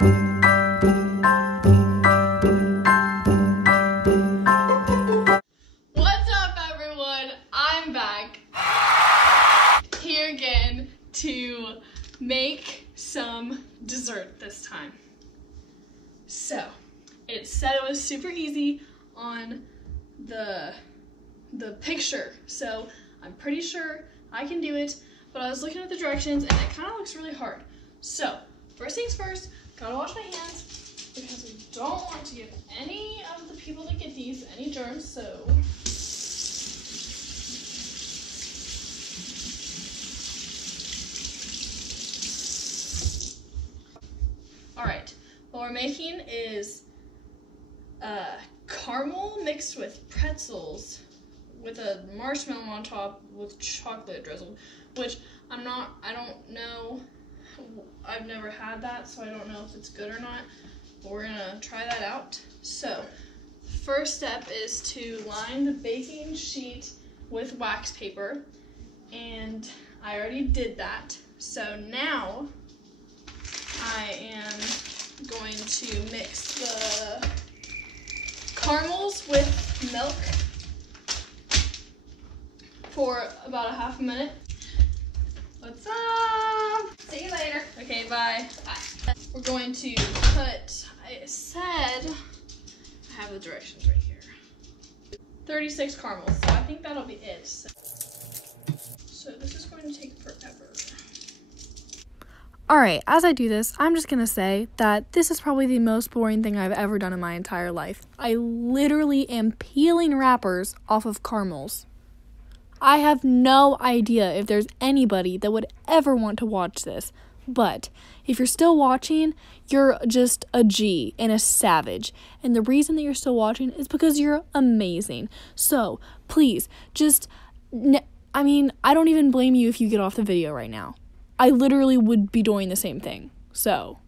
What's up, everyone? I'm back here again to make some dessert this time. So, it said it was super easy on the picture, so I'm pretty sure I can do it, but I was looking at the directions and it kind of looks really hard. So, first things first, gotta wash my hands because we don't want to give any of the people that get these any germs, so. Alright, what we're making is caramel mixed with pretzels with a marshmallow on top with chocolate drizzle, which I don't know, I've never had that, so I don't know if it's good or not, but we're gonna try that out. So, first step is to line the baking sheet with wax paper, and I already did that. So now, I am going to mix the caramels with milk for about a half a minute. What's up? See you later. Okay, bye. Bye. We're going to put, I have the directions right here. 36 caramels, so I think that'll be it. So this is going to take forever. Alright, as I do this, I'm just gonna say that this is probably the most boring thing I've ever done in my entire life. I literally am peeling wrappers off of caramels. I have no idea if there's anybody that would ever want to watch this, but if you're still watching, you're just a G and a savage. And the reason that you're still watching is because you're amazing. So, please, I don't even blame you if you get off the video right now. I literally would be doing the same thing, so.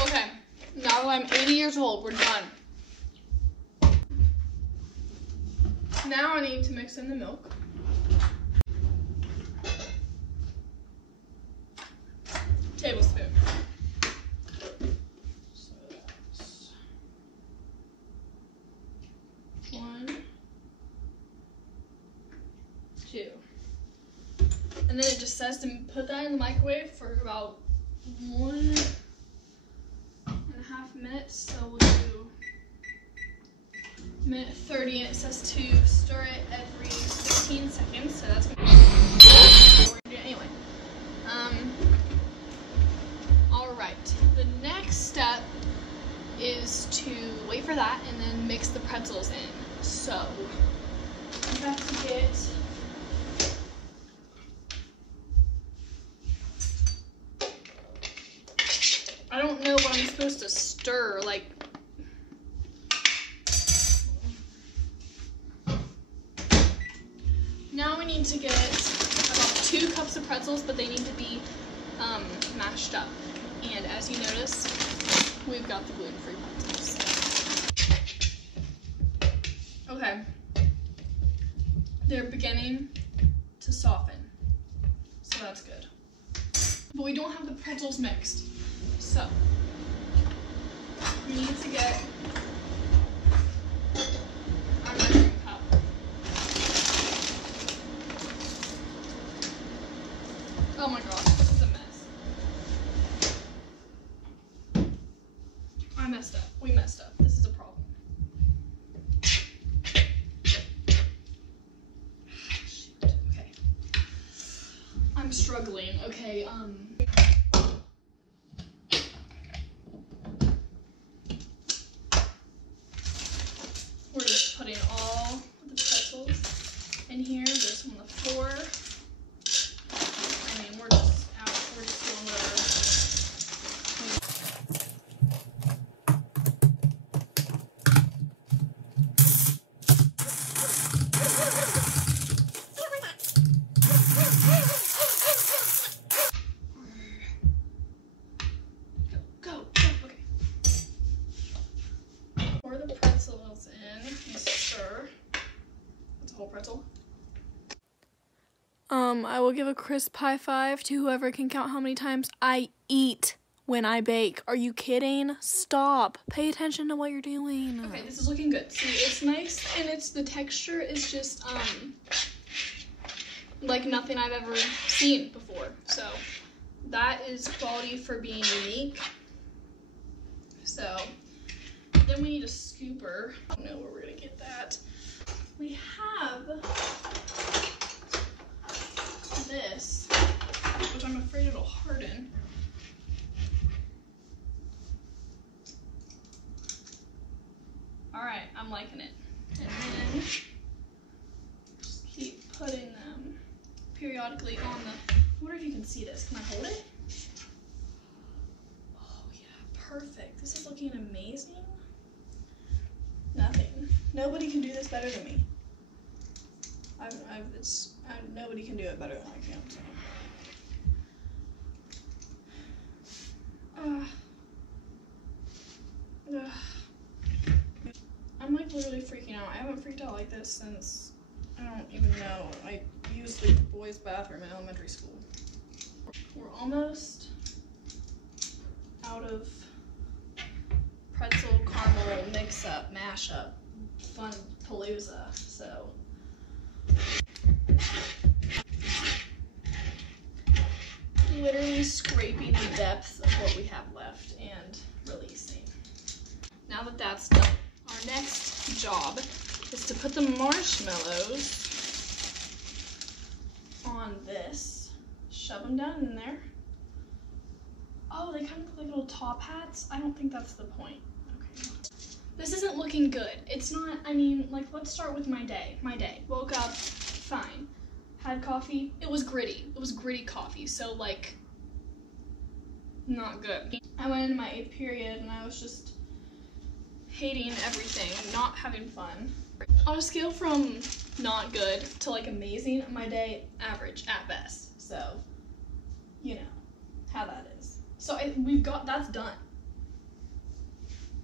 Okay, now that I'm 80 years old, we're done. Now I need to mix in the milk. Tablespoon. So that's 1, 2. And then it just says to put that in the microwave for about 1.5 minutes. So we'll do minute 30, and it says to stir it every 16 seconds, so that's gonna be what we're gonna do anyway. Alright, the next step is to wait for that and then mix the pretzels in. So, I'm about to get I don't know what I'm supposed to stir, like now we need to get about 2 cups of pretzels, but they need to be mashed up. And as you notice, we've got the gluten-free pretzels. Okay. They're beginning to soften, so that's good. But we don't have the pretzels mixed, so we need to get our measuring cup. Oh my gosh, this is a mess. I messed up. We messed up. This is a problem. Shoot. Okay. I'm struggling. Okay, we're just putting all the pretzels in here, this on the floor. I mean, we're just doing whatever. I will give a crisp high five to whoever can count how many times I eat when I bake. Are you kidding? Stop. Pay attention to what you're doing. Okay, this is looking good. See, it's nice, and the texture is just, like nothing I've ever seen before. So, that is quality for being unique. So, then we need a scooper. I don't know where we're gonna get that. We have this, which I'm afraid it'll harden. Alright, I'm liking it. And then just keep putting them periodically on the, I wonder if you can see this. Can I hold it? Oh yeah, perfect. This is looking amazing. Nothing. Nobody can do this better than me. Nobody can do it better than I can. So. I'm like literally freaking out. I haven't freaked out like this since, I don't even know. I used the boys' bathroom in elementary school. We're almost out of pretzel, caramel, mix-up, mash-up, fun palooza, so. Literally scraping the depth of what we have left and releasing. Now that that's done, our next job is to put the marshmallows on this. Shove them down in there. Oh, they kind of look like little top hats. I don't think that's the point. Okay. This isn't looking good. It's not, I mean, like, let's start with my day. Woke up, fine. Had coffee. It was gritty. It was gritty coffee. So, like, not good. I went into my 8th period and I was just hating everything, not having fun. On a scale from not good to like amazing, my day average at best. So, you know how that is. So that's done.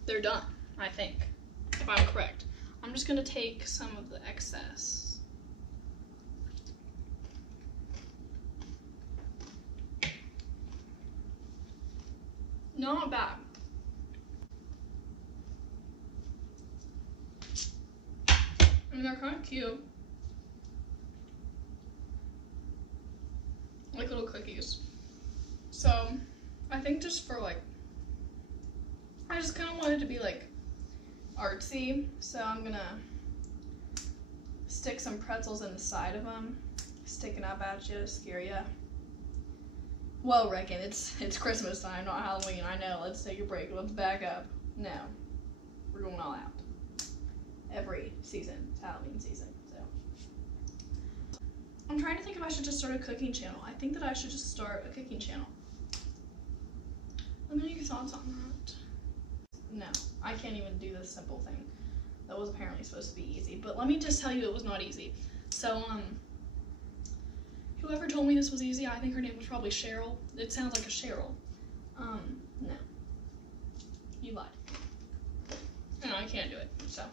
They're done, I think, if I'm correct. I'm just gonna take some of the excess. Not bad. And they're kind of cute. Like little cookies. So, I think just for like, I just kind of wanted to be like artsy. So I'm gonna stick some pretzels in the side of them. Sticking up at you, scare ya. Well, reckon it's Christmas time, not Halloween. I know. Let's take a break. Let's back up. No, we're going all out. Every season, it's Halloween season. So I'm trying to think if I should just start a cooking channel. I think that I should just start a cooking channel. Let me know your thoughts on that. No, I can't even do this simple thing. That was apparently supposed to be easy, but let me just tell you it was not easy. So whoever told me this was easy, I think her name was probably Cheryl. It sounds like a Cheryl. No. You lied. No, I can't do it, so.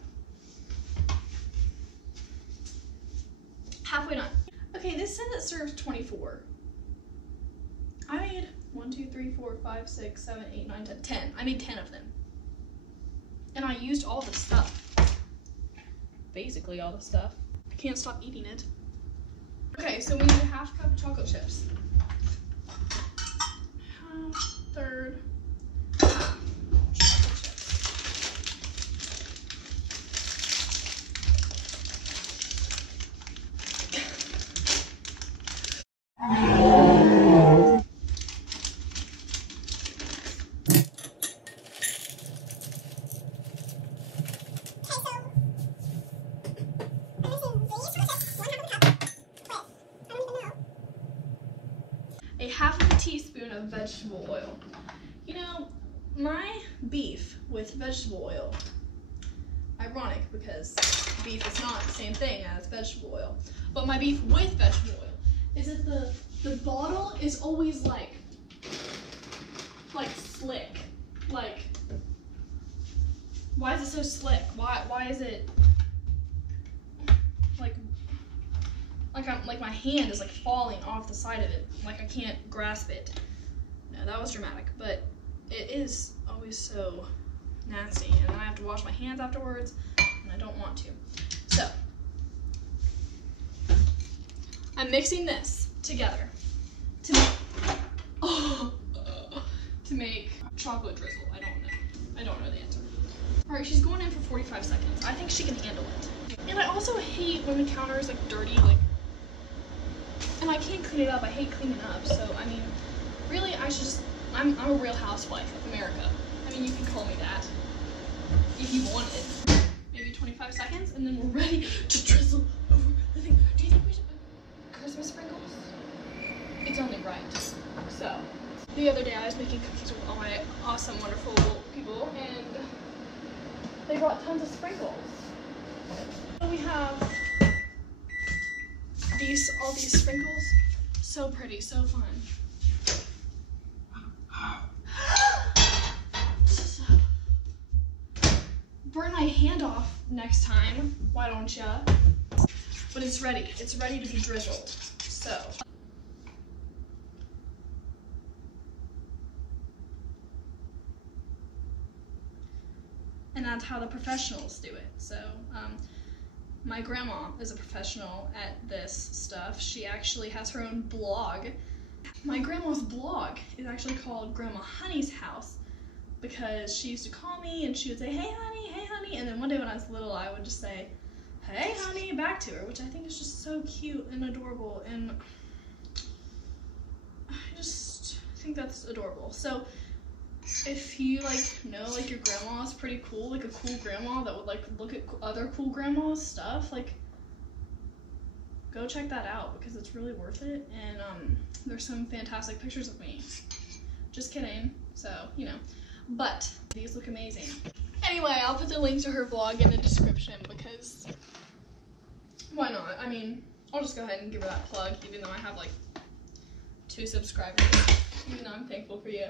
Halfway done. Okay, this says it serves 24. I made 1, 2, 3, 4, 5, 6, 7, 8, 9, 10. 10. I made 10 of them. And I used all the stuff. Basically all the stuff. I can't stop eating it. Okay, so we need a half cup of chocolate chips. Half, third, half chocolate chips. A half of a teaspoon of vegetable oil. You know, my beef with vegetable oil, ironic because beef is not the same thing as vegetable oil, but my beef with vegetable oil is that the bottle is always like slick. Like, why is it so slick? Why is it like, like my hand is like falling off the side of it. Like I can't grasp it. No, that was dramatic, but it is always so nasty. And then I have to wash my hands afterwards, and I don't want to. So, I'm mixing this together to make chocolate drizzle. I don't know the answer. All right, she's going in for 45 seconds. I think she can handle it. And I also hate when the counter is like dirty, like, and I can't clean it up. I hate cleaning up. So, I mean, really, I should just, I'm a real housewife of America. I mean, you can call me that if you wanted. Maybe 25 seconds, and then we're ready to drizzle over the thing. Do you think we should put Christmas sprinkles? It's only right. So, the other day I was making cookies with all my awesome, wonderful people, and they brought tons of sprinkles. So we have all these sprinkles. So pretty, so fun. Burn my hand off next time, why don't ya? But it's ready. It's ready to be drizzled. So. And that's how the professionals do it. So, my grandma is a professional at this stuff. She actually has her own blog. My grandma's blog is actually called Grandma Honey's House because she used to call me and she would say, hey honey, and then one day when I was little, I would just say, hey honey, back to her, which I think is just so cute and adorable, and I just think that's adorable. So, if you know your grandma is pretty cool, like a cool grandma that would look at other cool grandma's stuff, go check that out because it's really worth it. And there's some fantastic pictures of me. Just kidding. So, but these look amazing. Anyway, I'll put the link to her blog in the description because why not? I mean, I'll just go ahead and give her that plug even though I have 2 subscribers, even though I'm thankful for you.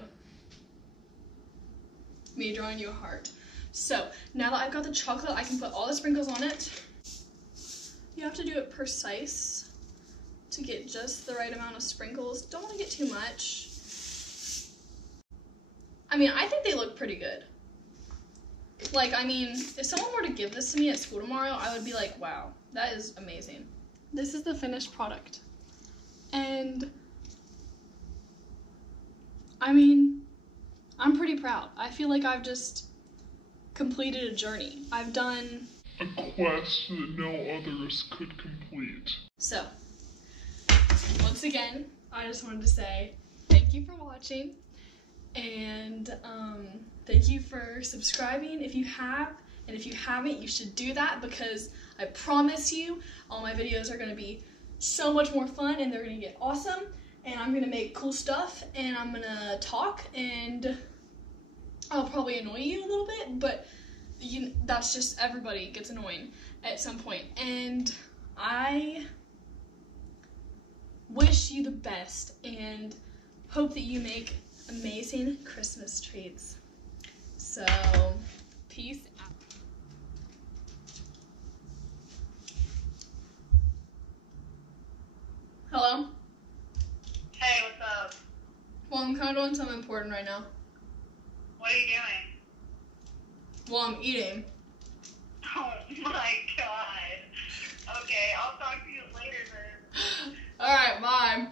Me drawing you a heart. So, now that I've got the chocolate, I can put all the sprinkles on it. You have to do it precise to get just the right amount of sprinkles. Don't want to get too much. I mean, I think they look pretty good. If someone were to give this to me at school tomorrow, I would be like, wow, that is amazing. This is the finished product. And, I mean, I'm pretty proud. I feel like I've just completed a journey. I've done a quest that no others could complete. So, once again, I just wanted to say thank you for watching, and thank you for subscribing if you have, and if you haven't, you should do that because I promise you all my videos are going to be so much more fun and they're going to get awesome. And I'm gonna make cool stuff, and I'm gonna talk, and I'll probably annoy you a little bit, but that's just, everybody gets annoying at some point. And I wish you the best, and hope that you make amazing Christmas treats. So, peace out. Hello? Hey, what's up? Well, I'm kind of doing something important right now. What are you doing? Well, I'm eating. Oh my god. Okay, I'll talk to you later then. Alright, bye.